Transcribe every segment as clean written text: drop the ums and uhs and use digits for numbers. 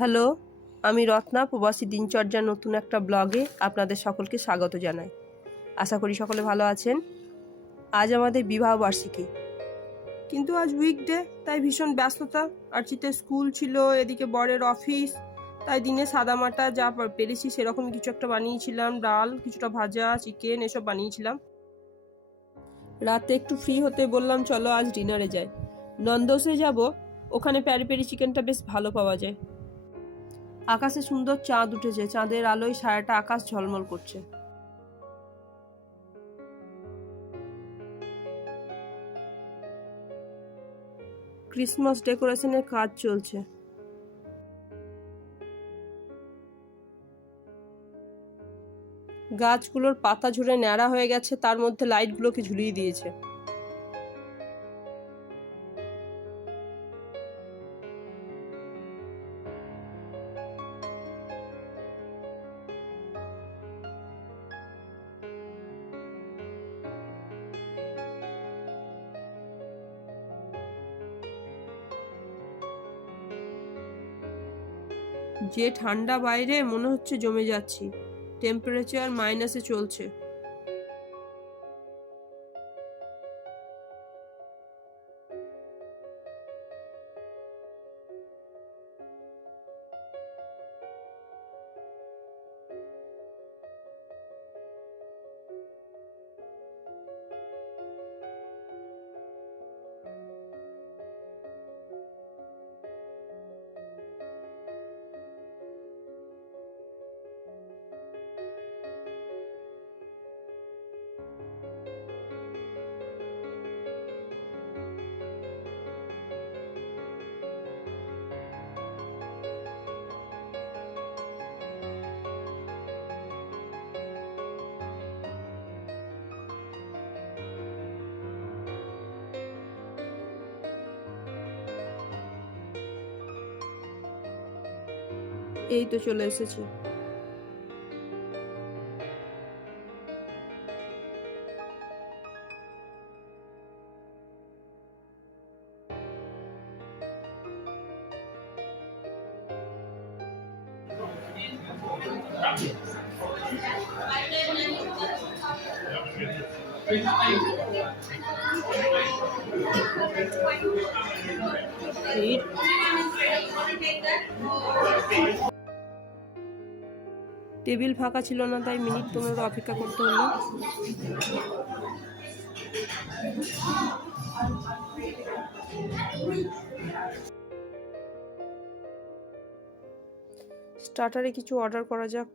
হ্যালো, আমি রত্না প্রবাসী দিনচর্যার নতুন একটা ব্লগে আপনাদের সকলকে স্বাগত জানাই। আশা করি সকলে ভালো আছেন। আজ আমাদের বিবাহবার্ষিকী, কিন্তু আজ উইকডে, তাই ভীষণ ব্যস্ততা। আরচিতে স্কুল ছিল, এদিকে বরের অফিস, তাই দিনে সাদামাটা যা পেরেছি সেরকম কিছু একটা বানিয়েছিলাম। ডাল, কিছুটা ভাজা, চিকেন এসব বানিয়েছিলাম। রাতে একটু ফ্রি হতে বললাম চলো আজ ডিনারে যাই। নন্দসে যাব, ওখানে প্যারি প্যারি চিকেনটা বেশ ভালো পাওয়া যায়। আকাশে সুন্দর চাঁদ উঠেছে, চাঁদের আলোয় সারাটা আকাশ ঝলমল করছে। ক্রিসমাস ডেকোরেশনের কাজ চলছে। গাছগুলোর পাতা ঝরে ন্যাড়া হয়ে গেছে, তার মধ্যে লাইটগুলোকে ঝুলিয়ে দিয়েছে। যে ঠান্ডা বাইরে, মনে হচ্ছে জমে যাচ্ছি। টেম্পারেচার মাইনাসে চলছে। এই তো চলে এসেছি। টেবিল ফাঁকা ছিল না, তাই মিনিট 15 অপেক্ষা করতে হলো। স্টার্টারে কিছু অর্ডার করা যাক।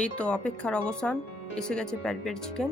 এই তো অপেক্ষার অবসান, এসে গেছে প্যারি প্যারি চিকেন।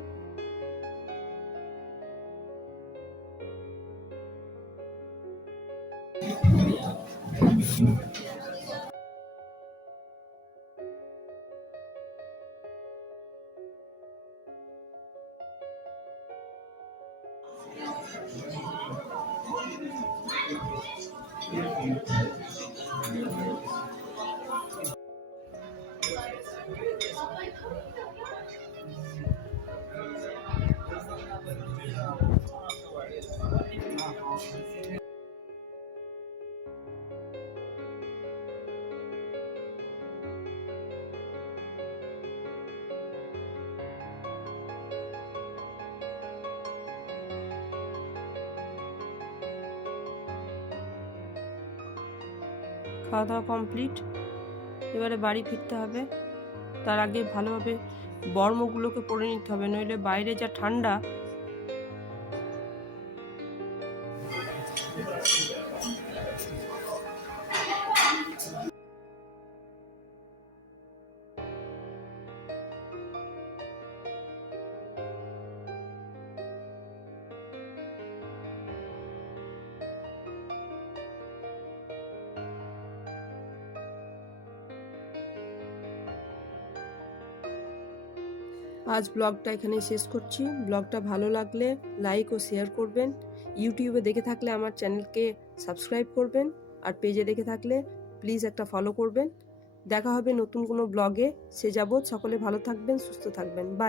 খাওয়া দাওয়া কমপ্লিট, এবারে বাড়ি ফিরতে হবে। তার আগে ভালোভাবে বর্মগুলোকে পরে নিতে হবে, নইলে বাইরে যা ঠান্ডা। আজ ব্লগটা এখানেই শেষ করছি। ব্লগটা ভালো লাগলে লাইক ও শেয়ার করবেন। ইউটিউবে দেখে থাকলে আমার চ্যানেলকে সাবস্ক্রাইব করবেন, আর পেজে দেখে থাকলে প্লিজ একটা ফলো করবেন। দেখা হবে নতুন কোনো ব্লগে। সে যাবৎ সকলে ভালো থাকবেন, সুস্থ থাকবেন। বাই।